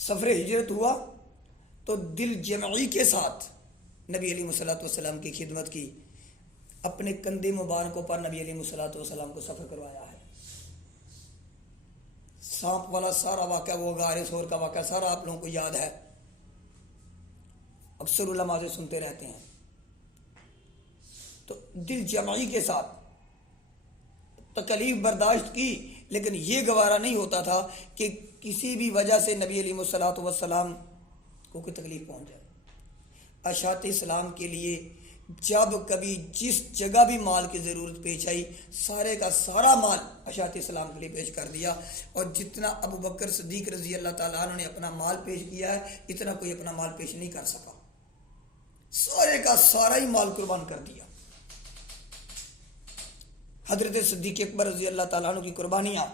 سفر ہجرت ہوا تو دل جمعی کے ساتھ نبی علیہ الصلوۃ والسلام کی خدمت کی، اپنے کندھے مبارکوں پر نبی علیہ الصلوۃ والسلام کو سفر کروایا ہے۔ سانپ والا سارا واقعہ، وہ غار ثور کا واقعہ سارا آپ لوگوں کو یاد ہے، اکثر علماء سے سنتے رہتے ہیں۔ تو دل جمعی کے ساتھ تکلیف برداشت کی، لیکن یہ گوارا نہیں ہوتا تھا کہ کسی بھی وجہ سے نبی علیہ الصلوۃ والسلام کو کوئی تکلیف پہنچ جائے۔ اشاعت اسلام کے لیے جب کبھی جس جگہ بھی مال کی ضرورت پیش آئی، سارے کا سارا مال اشاعت اسلام کے لیے پیش کر دیا، اور جتنا ابو بکر صدیق رضی اللہ تعالیٰ عنہ نے اپنا مال پیش کیا ہے، اتنا کوئی اپنا مال پیش نہیں کر سکا، سارے کا سارا ہی مال قربان کر دیا۔ حضرت صدیق اکبر رضی اللہ تعالیٰ عنہ کی قربانیاں،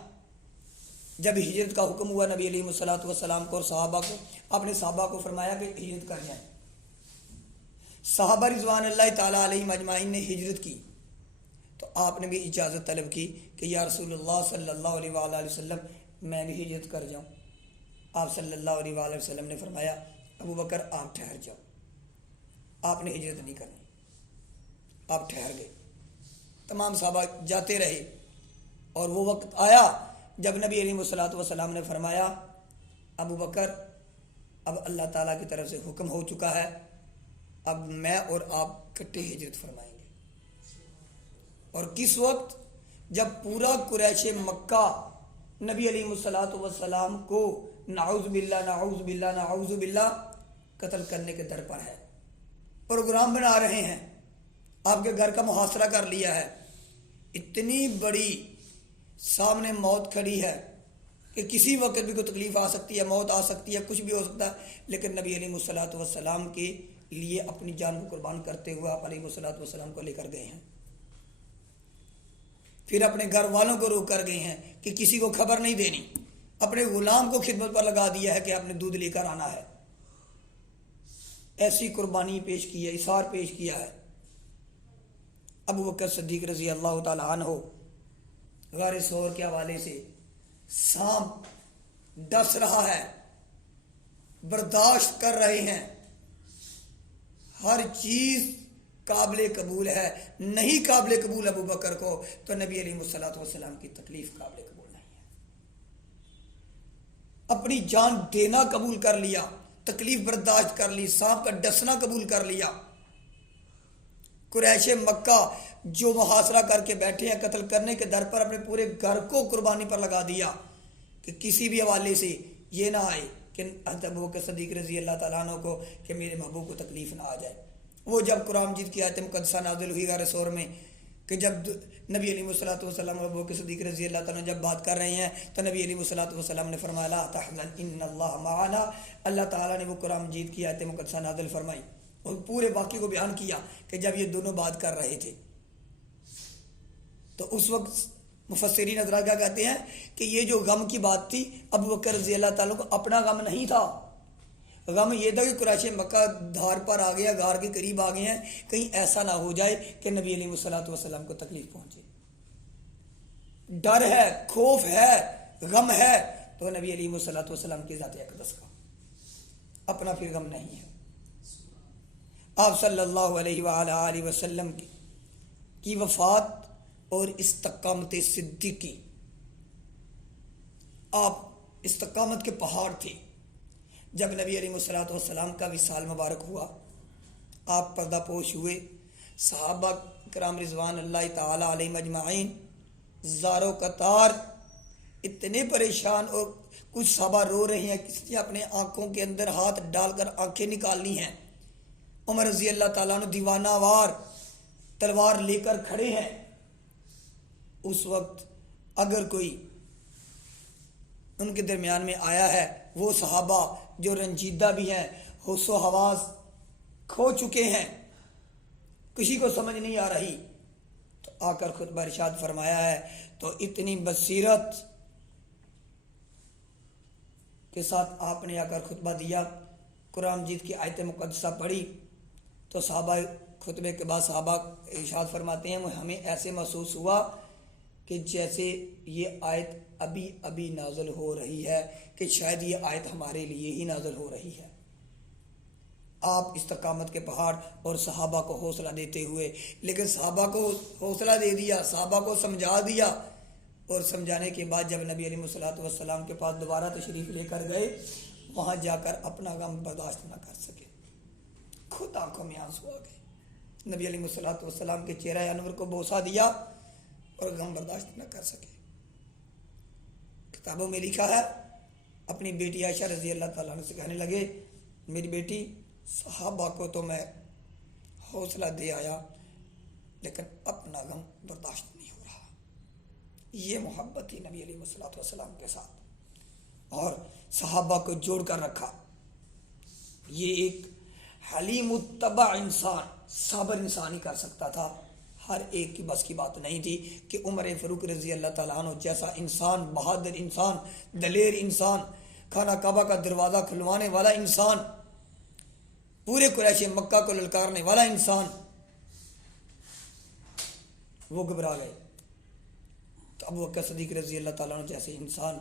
جب ہجرت کا حکم ہوا نبی علیہ الصلوۃ والسلام کو اور صحابہ کو، آپ نے صحابہ کو فرمایا کہ ہجرت کر جائیں۔ صحابہ رضوان اللہ تعالیٰ علیہم اجمعین نے ہجرت کی، تو آپ نے بھی اجازت طلب کی کہ یا رسول اللہ صلی اللہ علیہ وآلہ وسلم میں بھی ہجرت کر جاؤں۔ آپ صلی اللہ علیہ وآلہ وسلم نے فرمایا ابو بکر آپ ٹھہر جاؤ، آپ نے ہجرت نہیں کرنی، آپ ٹھہر گئے۔ تمام صحابہ جاتے رہے، اور وہ وقت آیا جب نبی علیہ الصلوۃ والسلام نے فرمایا ابو بکر اب اللہ تعالیٰ کی طرف سے حکم ہو چکا ہے، اب میں اور آپ کٹے ہجرت فرمائیں گے۔ اور کس وقت؟ جب پورا قریش مکہ نبی علیہ الصلوۃ والسلام کو نعوذ باللہ نعوذ باللہ نعوذ باللہ قتل کرنے کے در پر ہے، پروگرام بنا رہے ہیں، آپ کے گھر کا محاصرہ کر لیا ہے، اتنی بڑی سامنے موت کھڑی ہے کہ کسی وقت بھی کوئی تکلیف آ سکتی ہے، موت آ سکتی ہے، کچھ بھی ہو سکتا ہے، لیکن نبی علیہ الصلوۃ والسلام کے لیے اپنی جان کو قربان کرتے ہوئے آپ علیہ الصلوۃ والسلام کو لے کر گئے ہیں۔ پھر اپنے گھر والوں کو روک کر گئے ہیں کہ کسی کو خبر نہیں دینی، اپنے غلام کو خدمت پر لگا دیا ہے کہ آپ نے دودھ لے کر آنا ہے۔ ایسی قربانی پیش کی ہے، اثار پیش کیا ہے۔ ابو بکر صدیق رضی اللہ تعالی عنہ غار ثور کے حوالے سے سانپ ڈس رہا ہے، برداشت کر رہے ہیں، ہر چیز قابل قبول ہے، نہیں قابل قبول ابو بکر کو تو نبی علیہ الصلوۃ والسلام کی تکلیف قابل قبول نہیں ہے۔ اپنی جان دینا قبول کر لیا، تکلیف برداشت کر لی، سانپ کا ڈسنا قبول کر لیا۔ قریش مکہ جو محاصرہ کر کے بیٹھے ہیں، قتل کرنے کے در پر اپنے پورے گھر کو قربانی پر لگا دیا کہ کسی بھی حوالے سے یہ نہ آئے کہ حضرت ابو بکر صدیق رضی اللہ تعالیٰ عنہ کو کہ میرے محبوب کو تکلیف نہ آ جائے۔ وہ جب قرآن مجید کی آیت مقدسہ نازل ہوئی غار ثور میں کہ جب نبی علیہ الصلوۃ والسلام اور ابو بکر صدیق رضی اللہ تعالیٰ جب بات کر رہے ہیں تو نبی علیہ الصلوۃ والسلام نے فرمایا لا تحزن ان اللہ معنا، اللہ تعالیٰ نے وہ قرآن مجید کی آیت مقدسہ نازل فرمائی اور پورے واقعے کو بیان کیا کہ جب یہ دونوں بات کر رہے تھے تو اس وقت مفسرین حضرات کیا کہتے ہیں کہ یہ جو غم کی بات تھی ابو بکر رضی اللہ تعالیٰ کو اپنا غم نہیں تھا، غم یہ تھا کہ قریش مکہ دھار پر آ گیا، غار کے قریب آ گئے ہیں، کہیں ایسا نہ ہو جائے کہ نبی علیہ الصلوۃ والسلام کو تکلیف پہنچے۔ ڈر ہے، خوف ہے، غم ہے تو نبی علیہ الصلوۃ والسلام کی ذات اقدس کا، اپنا پھر غم نہیں ہے۔ آپ صلی اللہ علیہ وآلہ وسلم کی وفات اور استقامت صدیقی، آپ استقامت کے پہاڑ تھے۔ جب نبی علیہ الصلوۃ والسلام کا وصال مبارک ہوا، آپ پردہ پوش ہوئے، صحابہ کرام رضوان اللہ تعالی علیہم اجمعین زارو قطار اتنے پریشان، اور کچھ صحابہ رو رہے ہیں، کسی نے اپنے آنکھوں کے اندر ہاتھ ڈال کر آنکھیں نکالنی ہیں۔ عمر رضی اللہ تعالیٰ عنہ دیوانہ وار تلوار لے کر کھڑے ہیں۔ اس وقت اگر کوئی ان کے درمیان میں آیا ہے، وہ صحابہ جو رنجیدہ بھی ہیں، ہوش و حواس کھو چکے ہیں، کسی کو سمجھ نہیں آ رہی، تو آ کر خطبہ ارشاد فرمایا ہے۔ تو اتنی بصیرت کے ساتھ آپ نے آ کر خطبہ دیا، قرآن مجید کی آیت مقدسہ پڑھی، تو صحابہ خطبے کے بعد صحابہ ارشاد فرماتے ہیں ہمیں ایسے محسوس ہوا کہ جیسے یہ آیت ابھی ابھی نازل ہو رہی ہے کہ شاید یہ آیت ہمارے لیے ہی نازل ہو رہی ہے۔ آپ استقامت کے پہاڑ اور صحابہ کو حوصلہ دیتے ہوئے، لیکن صحابہ کو حوصلہ دے دیا، صحابہ کو سمجھا دیا، اور سمجھانے کے بعد جب نبی علیہ الصلوۃ والسلام کے پاس دوبارہ تشریف لے کر گئے، وہاں جا کر اپنا غم برداشت نہ کر سکے، خود آنکھوں میں آنسو آ گئے۔ نبی علیہ الصلوۃ والسلام کے چہرہ انور کو بوسہ دیا اور غم برداشت نہ کر سکے۔ کتابوں میں لکھا ہے، اپنی بیٹی عائشہ رضی اللہ تعالیٰ عنہ سے کہنے لگے، میری بیٹی، صحابہ کو تو میں حوصلہ دے آیا لیکن اپنا غم برداشت نہیں ہو رہا۔ یہ محبت تھی نبی علیہ الصلوۃ والسلام کے ساتھ، اور صحابہ کو جوڑ کر رکھا۔ یہ ایک حلیم الطبع انسان، صابر انسان ہی کر سکتا تھا، ہر ایک کی بس کی بات نہیں تھی کہ عمر فاروق رضی اللہ تعالیٰ عنہ جیسا انسان، بہادر انسان، دلیر انسان، خانہ کعبہ کا دروازہ کھلوانے والا انسان، پورے قریش مکہ کو للکارنے والا انسان، وہ گھبرا گئے۔ تو ابو بکر صدیق رضی اللہ تعالیٰ عنہ جیسے انسان،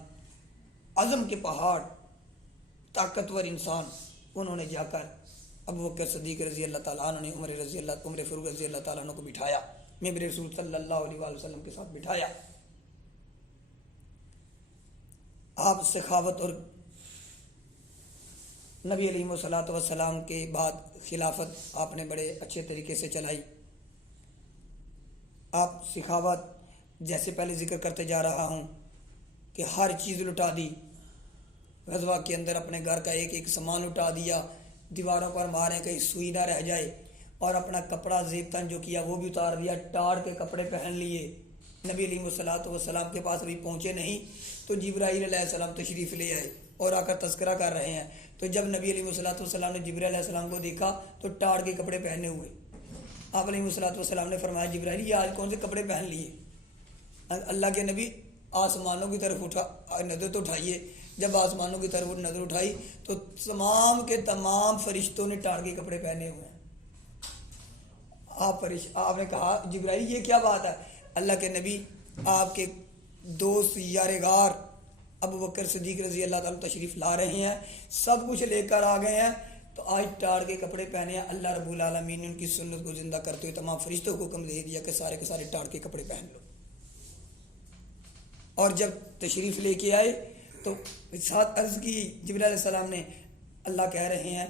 عزم کے پہاڑ، طاقتور انسان، انہوں نے جا کر ابو بکر صدیق رضی اللہ تعالیٰ عنہ نے عمر فاروق رضی اللہ تعالیٰ عنہ کو بٹھایا، ممبر رسول صلی اللہ علیہ وآلہ وسلم کے ساتھ بٹھایا۔ آپ سخاوت اور نبی علیہ الصلوۃ والسلام کے بعد خلافت آپ نے بڑے اچھے طریقے سے چلائی۔ آپ سخاوت، جیسے پہلے ذکر کرتے جا رہا ہوں کہ ہر چیز لٹا دی، غزوہ کے اندر اپنے گھر کا ایک ایک سامان لٹا دیا، دیواروں پر مارے کہیں سوئی نہ رہ جائے، اور اپنا کپڑا زیب تن جو کیا وہ بھی اتار دیا، ٹاڑ کے کپڑے پہن لیے۔ نبی علیہ الصلوۃ والسلام کے پاس ابھی پہنچے نہیں تو جبرائیل علیہ السلام تشریف لے آئے اور آ کر تذکرہ کر رہے ہیں۔ تو جب نبی علیہ الصلوۃ والسلام نے جبرائیل علیہ السلام کو دیکھا تو ٹاڑ کے کپڑے پہنے ہوئے، آپ علیہ الصلوۃ والسلام نے فرمایا، جبرائیل یہ آج کون سے کپڑے پہن لیے؟ اللہ کے نبی آسمانوں کی طرف نظر تو اٹھائیے۔ جب آسمانوں کی طرف نظر اٹھائی تو تمام کے تمام فرشتوں نے ٹاڑ کے کپڑے پہنے ہوئے ہیں۔ آپ نے کہا، جبرائیل یہ کیا بات ہے؟ اللہ کے نبی آپ کے دوست یار غار ابو بکر صدیق رضی اللہ تعالیٰ تشریف لا رہے ہیں، سب کچھ لے کر آ گئے ہیں، تو آج ٹاڑ کے کپڑے پہنے ہیں۔ اللہ رب العالمین نے ان کی سنت کو زندہ کرتے ہوئے تمام فرشتوں کو حکم دے دیا کہ سارے کے سارے ٹاڑ کے کپڑے پہن لو۔ اور جب تشریف لے کے آئے تو ساتھ عرض کی جبرائیل علیہ السلام نے، اللہ کہہ رہے ہیں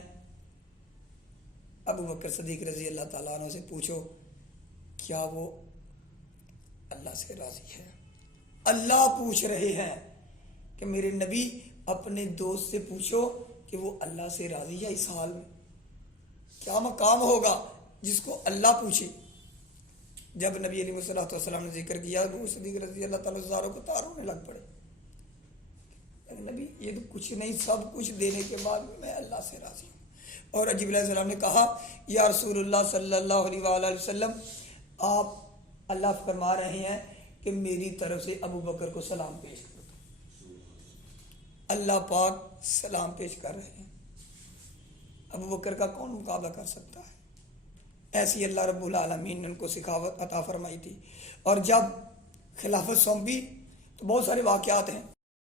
ابو بکر صدیق رضی اللہ تعالیٰ عنہ سے پوچھو کیا وہ اللہ سے راضی ہے؟ اللہ پوچھ رہے ہیں کہ میرے نبی اپنے دوست سے پوچھو کہ وہ اللہ سے راضی ہے۔ اس حال میں کیا مقام ہوگا جس کو اللہ پوچھے؟ جب نبی علیہ الصلوۃ والسلام نے ذکر کیا، ابو صدیق رضی اللہ تعالیٰ زاروں کو تار ہونے لگ پڑے۔ نبی یہ تو کچھ نہیں، سب کچھ دینے کے بعد میں اللہ سے راضی ہوں۔ اور جبرائیل علیہ السلام نے کہا، یا رسول اللہ صلی اللہ علیہ وآلہ وسلم، آپ اللہ فرما رہے ہیں کہ میری طرف سے ابو بکر کو سلام پیش کر دو۔ اللہ پاک سلام پیش کر رہے ہیں، ابو بکر کا کون مقابلہ کر سکتا ہے؟ ایسی اللہ رب العالمین نے ان کو سخاوت عطا فرمائی تھی۔ اور جب خلافت سونپی تو بہت سارے واقعات ہیں،